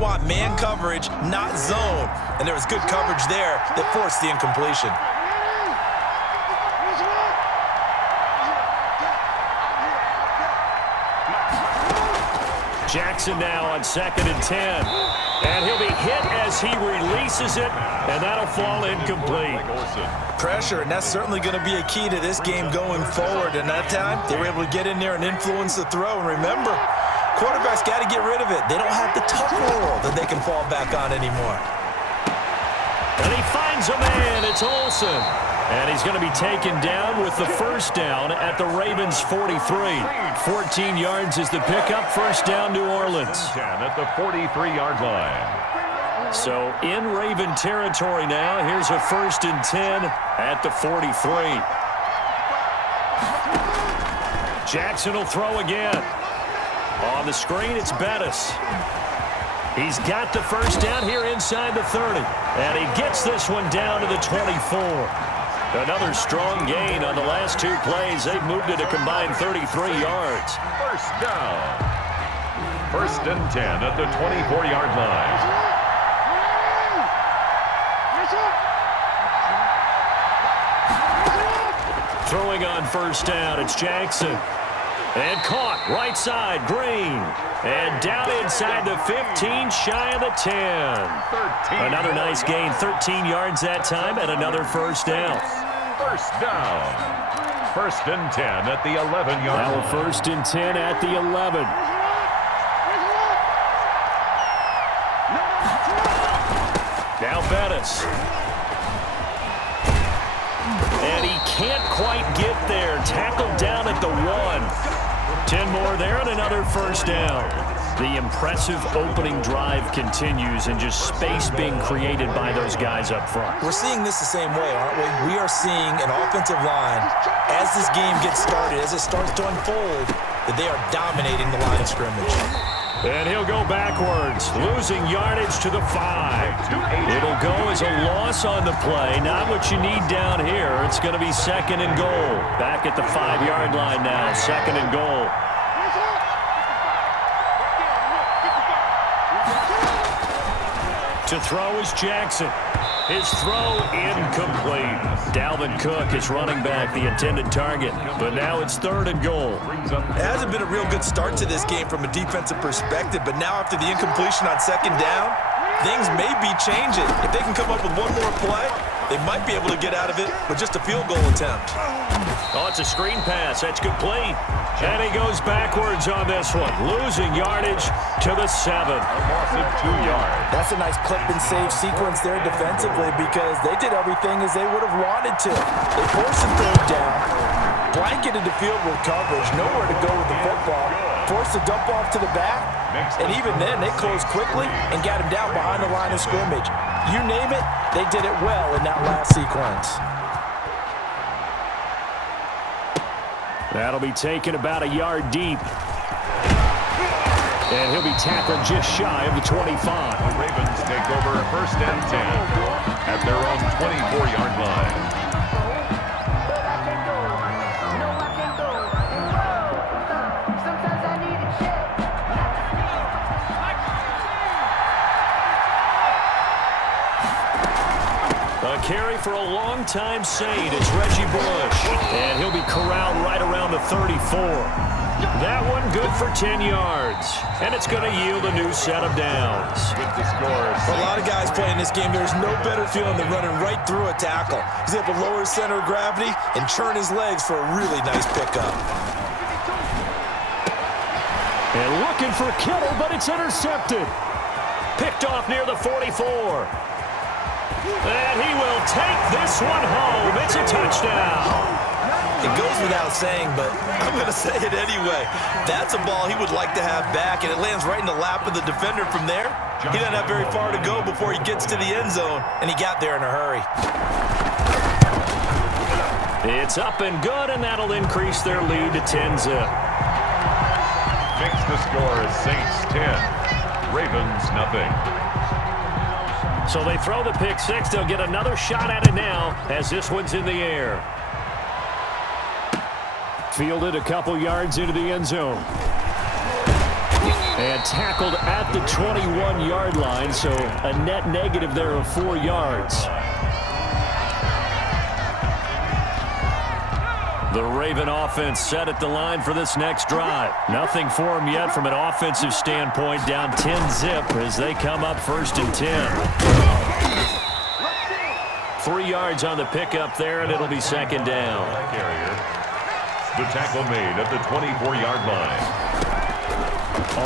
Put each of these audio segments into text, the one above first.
want man coverage, not zone. And there was good coverage there that forced the incompletion. Jackson now on 2nd and 10. And he'll be hit as he releases it, and that'll fall incomplete. Pressure, and that's certainly going to be a key to this game going forward. And that time, they were able to get in there and influence the throw. And remember, quarterbacks got to get rid of it. They don't have the tough roll that they can fall back on anymore. And he finds a man. It's Olsen. And he's going to be taken down with the first down at the Ravens' 43. 14 yards is the pickup. First down, New Orleans. 10 at the 43-yard line. So in Raven territory now. Here's a 1st and 10 at the 43. Jackson will throw again. On the screen, it's Bettis. He's got the first down here inside the 30. And he gets this one down to the 24. Another strong gain on the last 2 plays. They've moved it a combined 33 yards. First down. 1st and 10 at the 24-yard line. Throwing on first down, it's Jackson. And caught right side, Green. And down inside the 15, shy of the 10. Another nice gain, 13 yards that time, and another first down. First down. 1st and 10 at the 11-yard line. Now 1st and 10 at the 11. Now Bettis. And he can't quite get there. Tackled down at the 1. 10 more there and another first down. The impressive opening drive continues and just space being created by those guys up front. We're seeing this the same way, aren't we? We are seeing an offensive line, as this game gets started, as it starts to unfold, that they are dominating the line of scrimmage. And he'll go backwards, losing yardage to the 5. It'll go as a loss on the play. Not what you need down here. It's going to be 2nd and goal. Back at the 5-yard line now, 2nd and goal. To throw is Jackson. His throw incomplete. Dalvin Cook is running back, the intended target. But now it's 3rd and goal. It hasn't been a real good start to this game from a defensive perspective, but now after the incompletion on 2nd down, things may be changing. If they can come up with one more play, they might be able to get out of it with just a field goal attempt. Oh, it's a screen pass. That's complete. And he goes backwards on this one, losing yardage to the 7. A loss of 2 yards. That's a nice clip and save sequence there defensively because they did everything as they would have wanted to. They forced a 3rd down, blanketed the field with coverage, nowhere to go with the football, forced a dump off to the back, and even then they closed quickly and got him down behind the line of scrimmage. You name it, they did it well in that last sequence. That'll be taken about a yard deep. And he'll be tackled just shy of the 25. The Ravens take over 1st and 10 at their own 24-yard line. A carry for a long-time Saint. It's Reggie Bush. And he'll be corralled right around the 34. That one good for 10 yards. And it's going to yield a new set of downs. With the score. For a lot of guys playing this game, there's no better feeling than running right through a tackle. He's able to lower his center of gravity and churn his legs for a really nice pickup. And looking for Kittle, but it's intercepted. Picked off near the 44. And he will take this one home. It's a touchdown. It goes without saying, but I'm going to say it anyway. That's a ball he would like to have back, and it lands right in the lap of the defender from there. He doesn't have very far to go before he gets to the end zone, and he got there in a hurry. It's up and good, and that'll increase their lead to 10-zip. Makes the score as Saints 10, Ravens nothing. So they throw the pick six. They'll get another shot at it now as this one's in the air. Fielded a couple yards into the end zone. And tackled at the 21-yard line, so a net negative there of 4 yards. The Raven offense set at the line for this next drive. Nothing for them yet from an offensive standpoint. Down 10-zip as they come up 1st and 10. 3 yards on the pickup there, and it'll be 2nd down. The tackle made at the 24-yard line.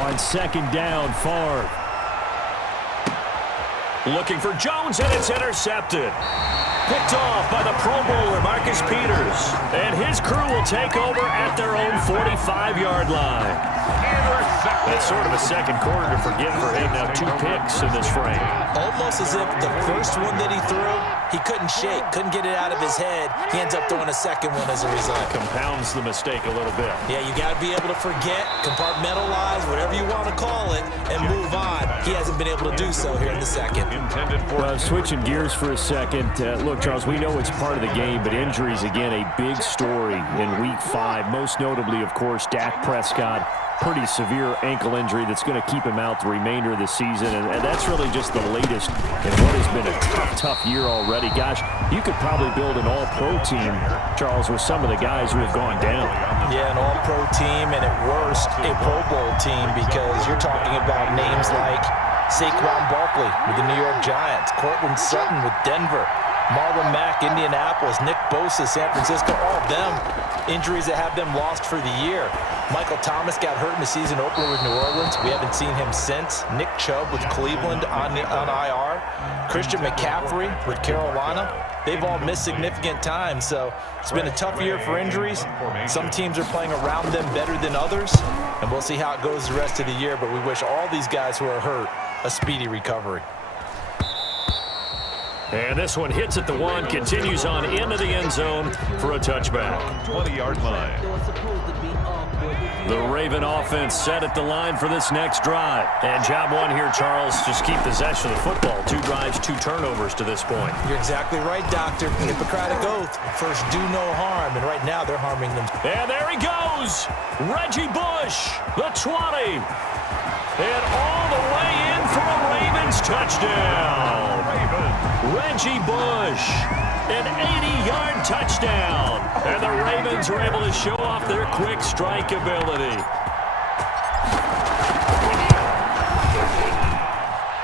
On 2nd down, Favre. Looking for Jones, and it's intercepted. Picked off by the Pro Bowler, Marcus Peters. And his crew will take over at their own 45-yard line. That's sort of a second quarter to forget for him. Now 2 picks in this frame. Almost as if the first one that he threw, he couldn't shake, couldn't get it out of his head. He ends up throwing a second one as a result. Compounds the mistake a little bit. Yeah, you got to be able to forget, compartmentalize, whatever you want to call it, and move on. He hasn't been able to do so here in the second. Well, switching gears for a second. Look, Charles, we know it's part of the game, but injuries, again, a big story in Week 5. Most notably, of course, Dak Prescott. Pretty severe ankle injury that's going to keep him out the remainder of the season, and that's really just the latest in what has been a tough year already. Gosh, you could probably build an all-pro team, Charles, with some of the guys who have gone down. Yeah, an all-pro team, and at worst, a Pro Bowl team, because you're talking about names like Saquon Barkley with the New York Giants, Cortland Sutton with Denver, Marlon Mack, Indianapolis, Nick Bosa, San Francisco, all of them injuries that have them lost for the year. Michael Thomas got hurt in the season opener with New Orleans. We haven't seen him since. Nick Chubb with Cleveland on IR. Christian McCaffrey with Carolina. They've all missed significant time, so it's been a tough year for injuries. Some teams are playing around them better than others, and we'll see how it goes the rest of the year, but we wish all these guys who are hurt a speedy recovery. And this one hits at the 1, continues on into the end zone for a touchback. 20-yard line. The Raven offense set at the line for this next drive. And job 1 here, Charles, just keep possession of the football. 2 drives, 2 turnovers to this point. You're exactly right, Doctor. Hippocratic oath. First, do no harm, and right now they're harming them. And there he goes. Reggie Bush, the 20. And all the way in for a Ravens touchdown. Reggie Bush, an 80-yard touchdown. And the Ravens are able to show off their quick strike ability.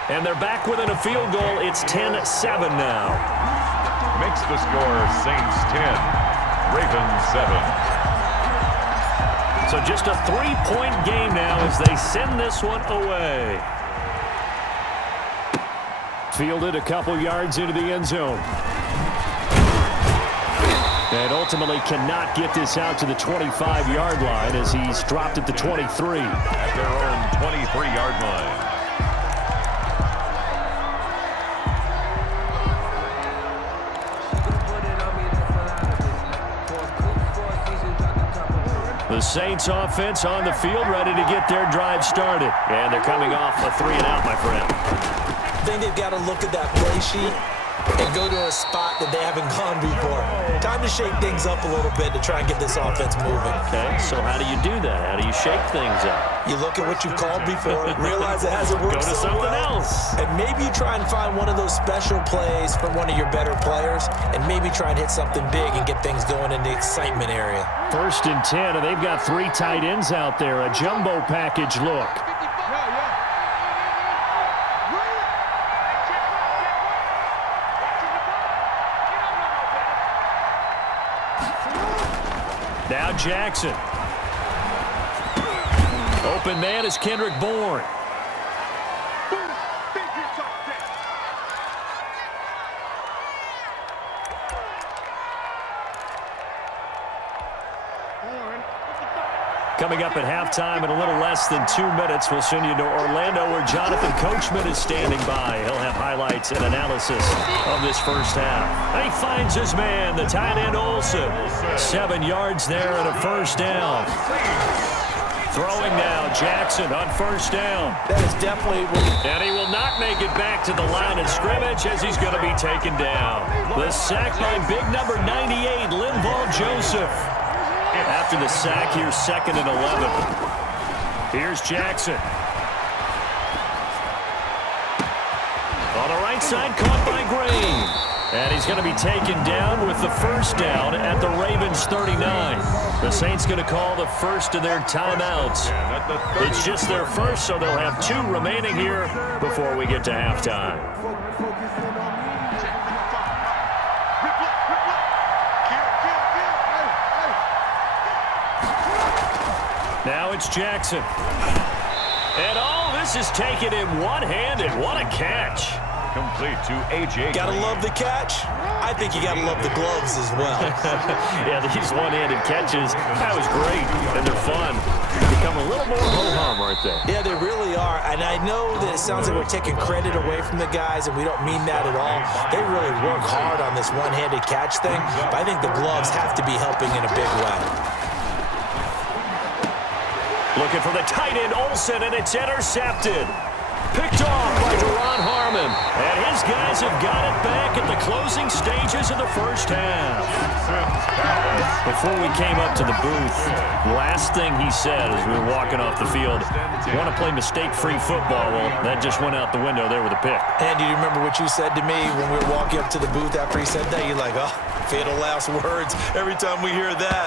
And they're back within a field goal. It's 10-7 now. Makes the score Saints 10, Ravens 7. So just a 3-point game now as they send this one away. Fielded a couple yards into the end zone. And ultimately cannot get this out to the 25-yard line as he's dropped at the 23. At their own 23-yard line. The Saints offense on the field, ready to get their drive started. And they're coming off a 3-and-out, my friend. I think they've got to look at that play sheet and go to a spot that they haven't gone before. Time to shake things up a little bit to try and get this offense moving. Okay, so how do you do that? How do you shake things up? You look at what you've called before, realize it hasn't worked Go to so something well, else. and maybe you try and find one of those special plays from one of your better players, and maybe try and hit something big and get things going in the excitement area. 1st and 10, and they've got 3 tight ends out there. A jumbo package look. Now Jackson. Open man is Kendrick Bourne. Coming up at halftime in a little less than 2 minutes, we'll send you to Orlando where Jonathan Coachman is standing by. He'll have highlights and analysis of this first half. And he finds his man, the tight end Olsen. 7 yards there and a first down. Throwing now, Jackson on first down. That is definitely... And he will not make it back to the line of scrimmage as he's going to be taken down. The sack by big number 98, Linval Joseph. After the sack, here's 2nd and 11. Here's Jackson. right side, caught by Green. And he's going to be taken down with the first down at the Ravens' 39. The Saints going to call the first of their timeouts. It's just their first, so they'll have 2 remaining here before we get to halftime. Now it's Jackson. And all this is taken in one-handed. What a catch. Complete to A.J. Gotta love the catch. I think you gotta love the gloves as well. Yeah, these one-handed catches, that was great, and they're fun. Become a little more ho-hum, aren't they? Yeah, they really are. And I know that it sounds like we're taking credit away from the guys, and we don't mean that at all. They really work hard on this one-handed catch thing, but I think the gloves have to be helping in a big way. Looking for the tight end, Olsen, and it's intercepted. Picked off by Duron Harmon. And his guys have got it back at the closing stages of the first half. Before we came up to the booth, last thing he said as we were walking off the field, want to play mistake-free football. Well, that just went out the window there with a pick. And do you remember what you said to me when we were walking up to the booth after he said that? You're like, oh, fatal last words. Every time we hear that,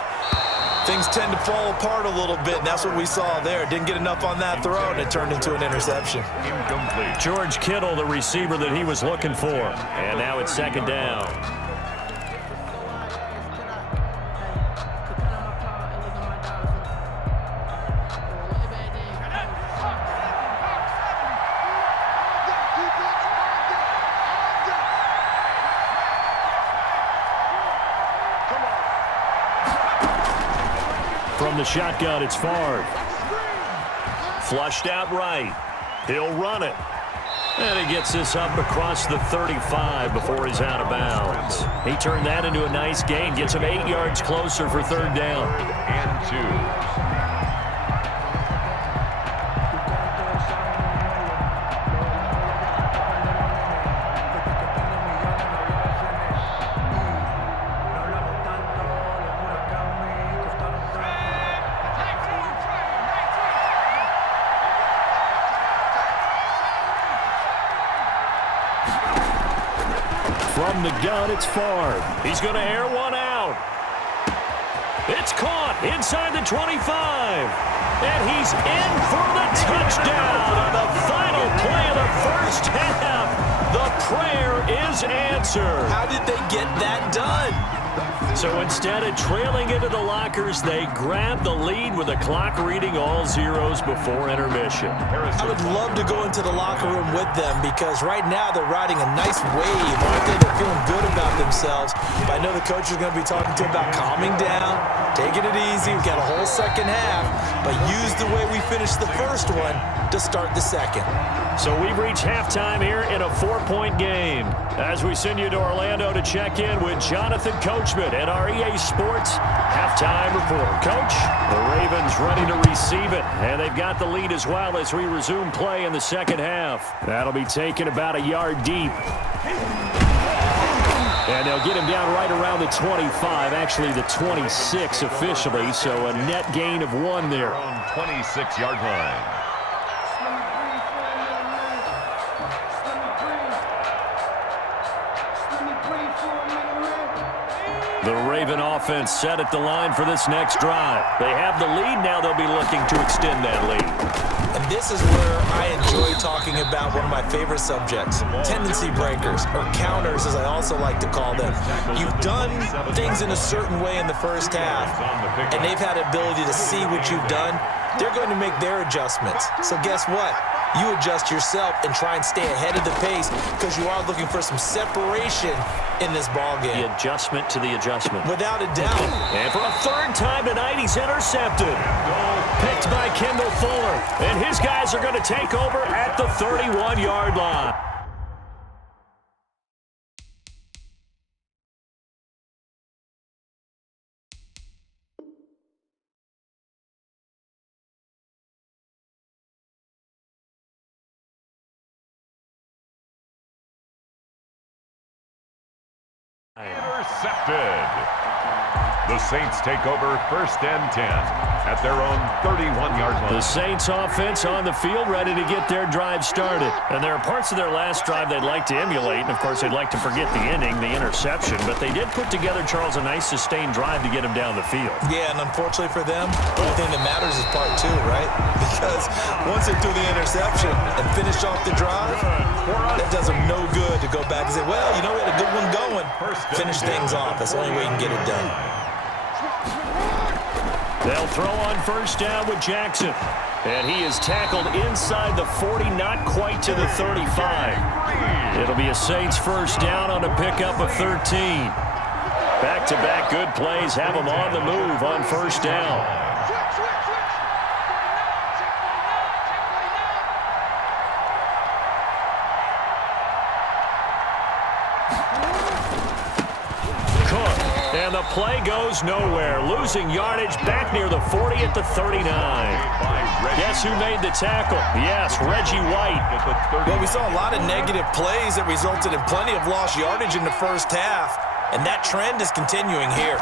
things tend to fall apart a little bit, and that's what we saw there. Didn't get enough on that throw, and it turned into an interception. Incomplete. George Kittle, the receiver that he was looking for. And now it's second down. From the shotgun, it's Favre. Flushed out right. He'll run it. And he gets this up across the 35 before he's out of bounds. He turned that into a nice gain. Gets him 8 yards closer for third down. And 2. From the gun, it's Favre. He's going to air one out. It's caught inside the 25. And he's in for the touchdown on the final play of the first half. The prayer is answered. How did they get that done? So instead of trailing into the lockers, they grab the lead with the clock reading all zeros before intermission. I would love to go into the locker room with them because right now they're riding a nice wave, aren't they? They're feeling good about themselves. But I know the coach is going to be talking to them about calming down, taking it easy. We've got a whole second half, but use the way we finished the first one to start the second. So we've reached halftime here in a 4-point game. As we send you to Orlando to check in with Jonathan Coachman at our EA Sports halftime report. Coach, the Ravens ready to receive it, and they've got the lead as well as we resume play in the second half. That'll be taken about a yard deep. And they'll get him down right around the 25, actually the 26 officially, so a net gain of 1 there. On 26-yard line. The Raven offense set at the line for this next drive. They have the lead. Now they'll be looking to extend that lead. And this is where I enjoy talking about one of my favorite subjects, tendency breakers, or counters as I also like to call them. You've done things in a certain way in the first half, and they've had the ability to see what you've done. They're going to make their adjustments. So guess what? You adjust yourself and try and stay ahead of the pace because you are looking for some separation in this ballgame. The adjustment to the adjustment. Without a doubt. And for a third time tonight, he's intercepted. Picked by Kendall Fuller. And his guys are going to take over at the 31-yard line. Intercepted. The Saints take over 1st and 10 at their own 31-yard line. The Saints offense on the field, ready to get their drive started. And there are parts of their last drive they'd like to emulate. And, of course, they'd like to forget the ending, the interception. But they did put together, Charles, a nice sustained drive to get him down the field. Yeah, and unfortunately for them, the only thing that matters is part 2, right? Because once they do the interception and finish off the drive, that does them no good to go back and say, well, you know, we had a good one going. Finish things off. That's the only way you can get it done. They'll throw on 1st down with Jackson. And he is tackled inside the 40, not quite to the 35. It'll be a Saints 1st down on a pickup of 13. Back-to-back good plays have them on the move on 1st down. And the play goes nowhere. Losing yardage back near the 40 at the 39. Guess who made the tackle? Yes, Reggie White. Well, we saw a lot of negative plays that resulted in plenty of lost yardage in the 1st half. And that trend is continuing here.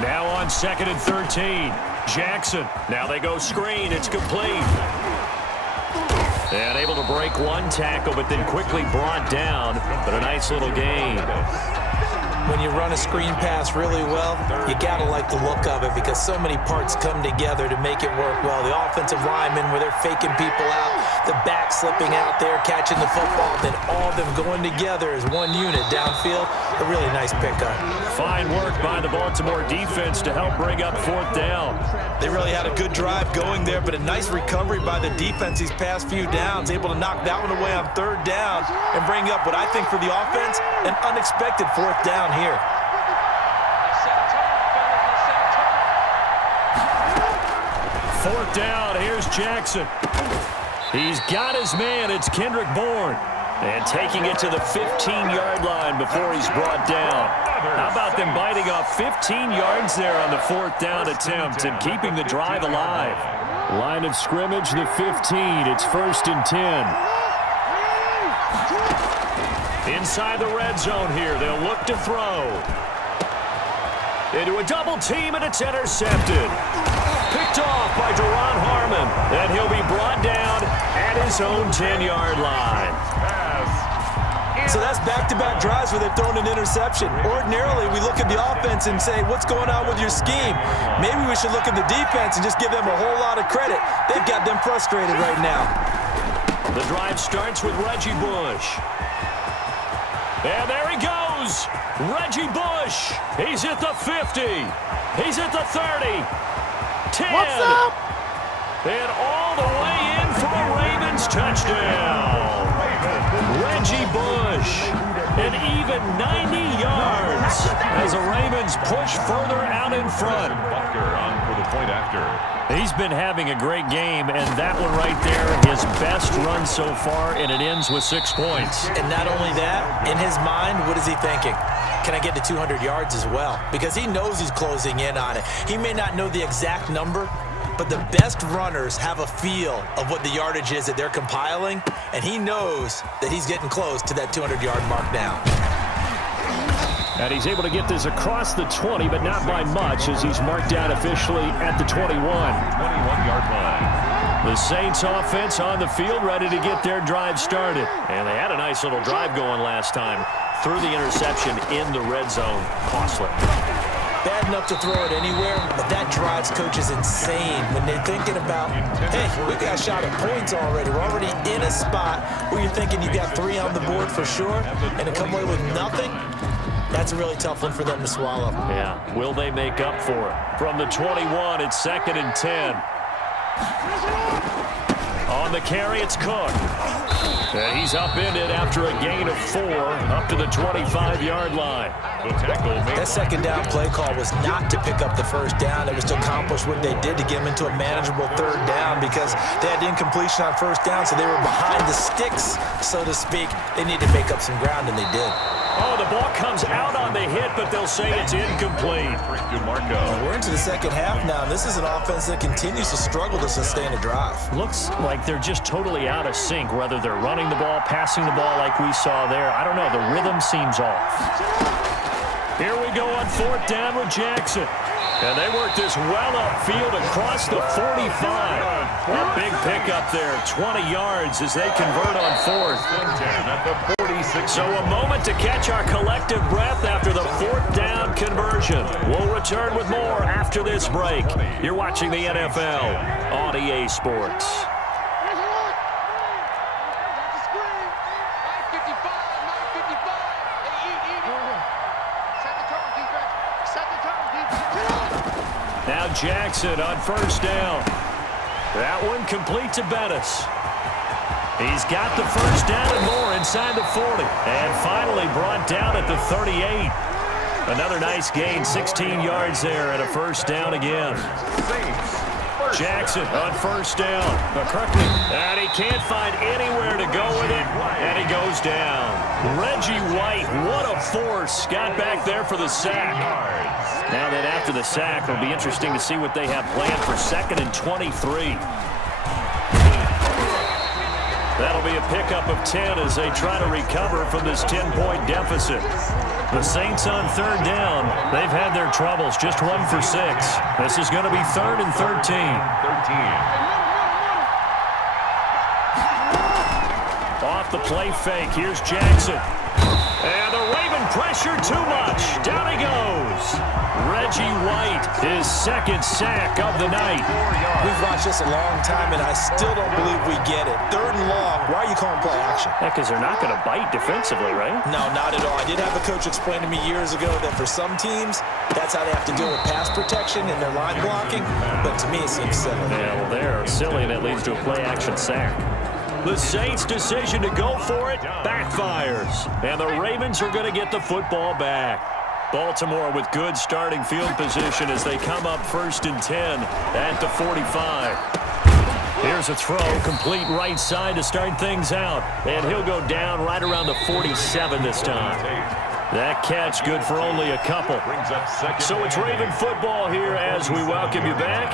Now on 2nd and 13. Jackson. Now they go screen. It's complete. And able to break one tackle, but then quickly brought down. But a nice little gain. When you run a screen pass really well, you got to like the look of it because so many parts come together to make it work well. The offensive linemen, where they're faking people out, the back slipping out there, catching the football, then all of them going together as one unit downfield. A really nice pickup. Fine work by the Baltimore defense to help bring up 4th down. They really had a good drive going there, but a nice recovery by the defense these past few downs, able to knock that one away on 3rd down and bring up what I think for the offense, an unexpected 4th down here. Fourth down, here's Jackson. He's got his man, it's Kendrick Bourne. And taking it to the 15-yard line before he's brought down. How about them biting off 15 yards there on the 4th down attempt and keeping the drive alive? Line of scrimmage, the 15. It's 1st and 10. Inside the red zone here, they'll look to throw. Into a double team, and it's intercepted. Picked off by Duron Harmon. And he'll be brought down at his own 10-yard line. So that's back-to-back drives where they've thrown an interception. Ordinarily, we look at the offense and say, what's going on with your scheme? Maybe we should look at the defense and just give them a whole lot of credit. They've got them frustrated right now. The drive starts with Reggie Bush. And there he goes. Reggie Bush. He's at the 50. He's at the 30. 10. What's up? And all the way in for a Ravens touchdown. Reggie Bush, an even 90 yards as the Ravens push further out in front. Bucker on for the point after. He's been having a great game, and that one right there, his best run so far, and it ends with 6 points. And not only that, in his mind, what is he thinking? Can I get to 200 yards as well? Because he knows he's closing in on it. He may not know the exact number, but the best runners have a feel of what the yardage is that they're compiling, and he knows that he's getting close to that 200-yard mark now. And he's able to get this across the 20, but not by much, as he's marked down officially at the 21. 21-yard line. The Saints offense on the field, ready to get their drive started. And they had a nice little drive going last time. Through the interception in the red zone. Costly. Bad enough to throw it anywhere, but that drives coaches insane when they're thinking about, hey, we got a shot at points already. We're already in a spot where you're thinking you got 3 on the board for sure, and to come away with nothing, that's a really tough one for them to swallow. Yeah, will they make up for it? From the 21, it's 2nd and 10. On the carry, it's Cook. And he's upended after a gain of 4 up to the 25-yard line. That second down play call was not to pick up the first down. It was to accomplish what they did to get them into a manageable 3rd down because they had incompletion on 1st down, so they were behind the sticks, so to speak. They needed to make up some ground, and they did. Oh, the ball comes out on the hit, but they'll say it's incomplete. We're into the second half now. This is an offense that continues to struggle to sustain a drive. Looks like they're just totally out of sync, whether they're running the ball, passing the ball like we saw there. I don't know. The rhythm seems off. Here we go on 4th down with Jackson. And they work this well upfield across the 45. A big pickup there, 20 yards as they convert on 4th. At the 46. So a moment to catch our collective breath after the 4th down conversion. We'll return with more after this break. You're watching the NFL on EA Sports. Now Jackson on 1st down. That one complete to Bettis. He's got the 1st down and more inside the 40. And finally brought down at the 38. Another nice gain, 16 yards there and a 1st down again. Jackson on 1st down. McCurkey, and he can't find anywhere to go with it, and he goes down. Reggie White, what a force, got back there for the sack. Now that after the sack, it'll be interesting to see what they have planned for 2nd and 23. That'll be a pickup of 10 as they try to recover from this 10-point deficit. The Saints on 3rd down. They've had their troubles, just 1 for 6. This is going to be 3rd and 13. Off the play fake, here's Jackson. And the Raven pressure too much. Down he goes. Reggie White, his 2nd sack of the night. We've watched this a long time, and I still don't believe we get it. 3rd and long. Why are you calling play action? Yeah, because they're not going to bite defensively, right? No, not at all. I did have a coach explain to me years ago that for some teams, that's how they have to deal with pass protection and their line blocking. But to me, it seems silly. Yeah, well, they're silly, and it leads to a play action sack. The Saints' decision to go for it backfires. And the Ravens are going to get the football back. Baltimore with good starting field position as they come up 1st and 10 at the 45. Here's a throw, complete right side to start things out. And he'll go down right around the 47 this time. That catch good for only a couple. So it's Raven football here as we welcome you back.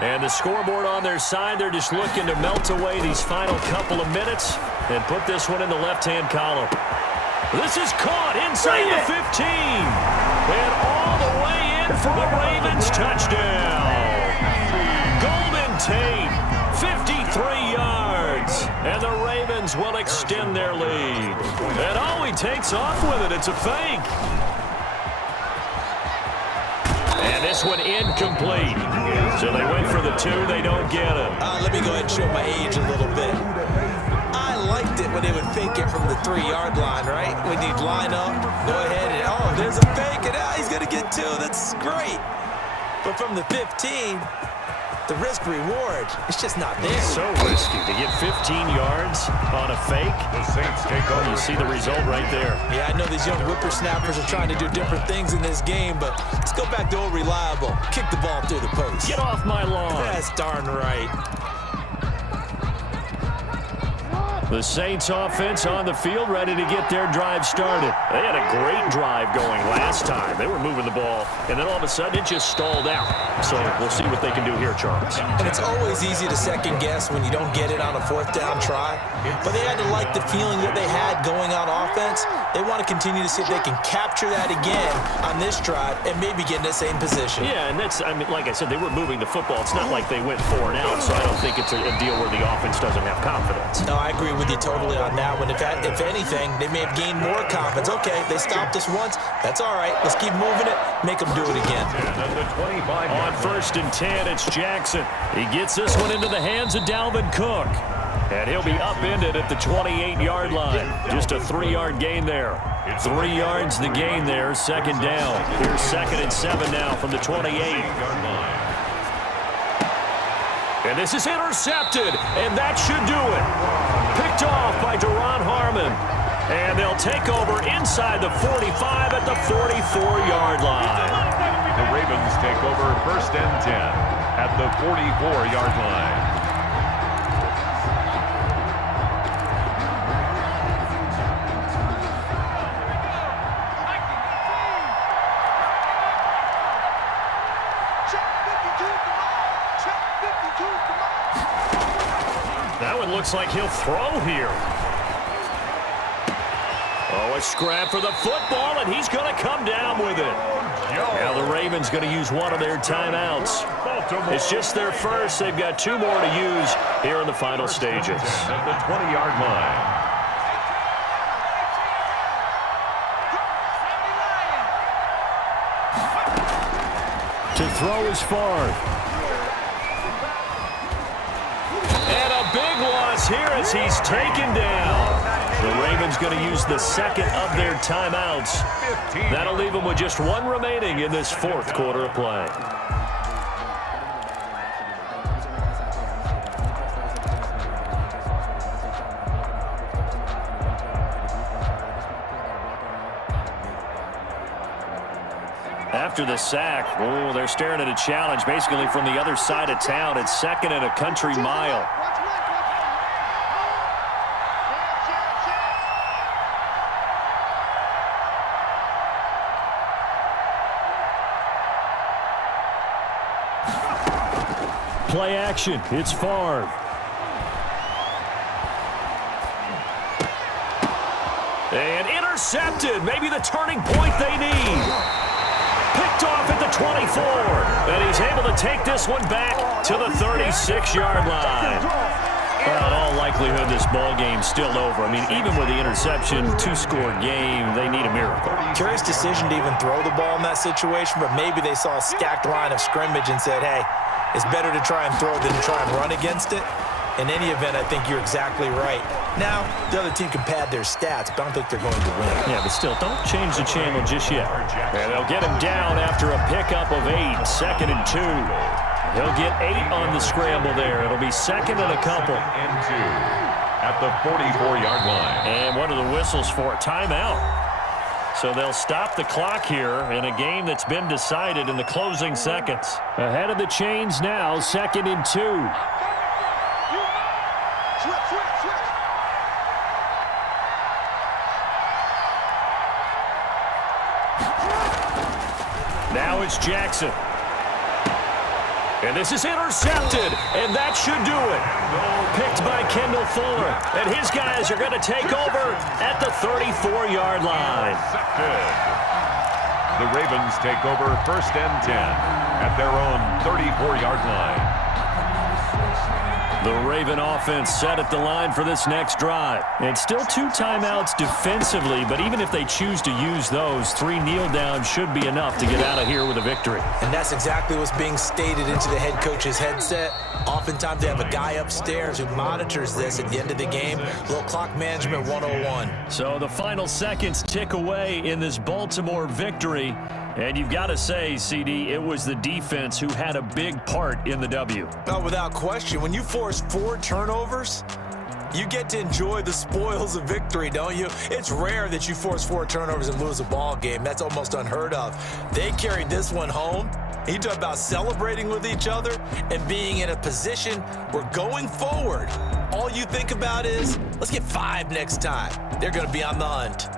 And the scoreboard on their side, they're just looking to melt away these final couple of minutes and put this one in the left-hand column. This is caught inside the 15. And all the way in for a Ravens touchdown. Golden Tate, 53 yards. And the Ravens will extend their lead. And oh, he takes off with it. It's a fake. And this one incomplete. So they went for the 2. They don't get it. Let me go ahead and show my age a little bit. I liked it when they would fake it from the 3-yard line, right? When you'd line up, go ahead and, oh, there's a fake, and he's going to get 2. That's great. But from the 15, the risk-reward, it's just not there. So risky to get 15 yards on a fake. The Saints take over. You see the result right there. Yeah, I know these young whippersnappers are trying to do different things in this game, but let's go back to old reliable. Kick the ball through the post. Get off my lawn. That's darn right. The Saints offense on the field ready to get their drive started. They had a great drive going last time. They were moving the ball, and then all of a sudden it just stalled out. So we'll see what they can do here, Charles. And it's always easy to second guess when you don't get it on a 4th down try. But they had to like the feeling that they had going on offense. They want to continue to see if they can capture that again on this drive and maybe get in the same position. Yeah, and that's, I mean, like I said, they were moving the football. It's not like they went 4 and out, so I don't think it's a deal where the offense doesn't have confidence. No, I agree with you totally on that one. If anything, they may have gained more confidence. Okay, they stopped us once. That's all right. Let's keep moving it. Make them do it again. On 1st and 10, it's Jackson. He gets this one into the hands of Dalvin Cook. And he'll be upended at the 28-yard line. Just a 3-yard gain there. 3 yards the gain there, 2nd down. Here's 2nd and 7 now from the 28. And this is intercepted, and that should do it. Picked off by Duron Harmon. And they'll take over inside the 45 at the 44-yard line. The Ravens take over 1st and 10 at the 44-yard line. That one looks like he'll throw here. Oh, a scrap for the football, and he's going to come down with it. Now the Ravens going to use one of their timeouts. It's just their first. They've got 2 more to use here in the final stages. At the 20-yard line. To throw is Favre. And a big loss here as he's taken down. The Ravens going to use the second of their timeouts. That'll leave them with just 1 remaining in this 4th quarter of play. After the sack, they're staring at a challenge basically from the other side of town. It's 2nd and a country mile. Play action. It's Favre. And intercepted. Maybe the turning point they need. Picked off at the 24. And he's able to take this one back to the 36-yard line. Well, in all likelihood, this ball game's still over. I mean, even with the interception, 2-score game, they need a miracle. Curious decision to even throw the ball in that situation, but maybe they saw a stacked line of scrimmage and said, hey, it's better to try and throw than try and run against it. In any event, I think you're exactly right. Now, the other team can pad their stats, but I don't think they're going to win. Yeah, but still, don't change the channel just yet. And they'll get him down after a pickup of 8, 2nd and 2. He'll get 8 on the scramble there. It'll be 2nd and a couple. 2nd and 2 at the 44-yard line. And what are the whistles for? Timeout. So they'll stop the clock here in a game that's been decided in the closing seconds. Ahead of the chains now, 2nd and 2. Now it's Jackson. And this is intercepted, and that should do it. Picked by Kendall Fuller, and his guys are going to take over at the 34-yard line. The Ravens take over 1st and 10 at their own 34-yard line. The Raven offense set at the line for this next drive. And still 2 timeouts defensively, but even if they choose to use those, 3 kneel downs should be enough to get out of here with a victory. And that's exactly what's being stated into the head coach's headset. Oftentimes they have a guy upstairs who monitors this at the end of the game. Little clock management 101. So the final seconds tick away in this Baltimore victory. And you've got to say, CD, it was the defense who had a big part in the W. Oh, without question. When you force 4 turnovers, you get to enjoy the spoils of victory, don't you? It's rare that you force 4 turnovers and lose a ball game. That's almost unheard of. They carried this one home. You talk about celebrating with each other and being in a position where going forward, all you think about is, let's get 5 next time. They're going to be on the hunt.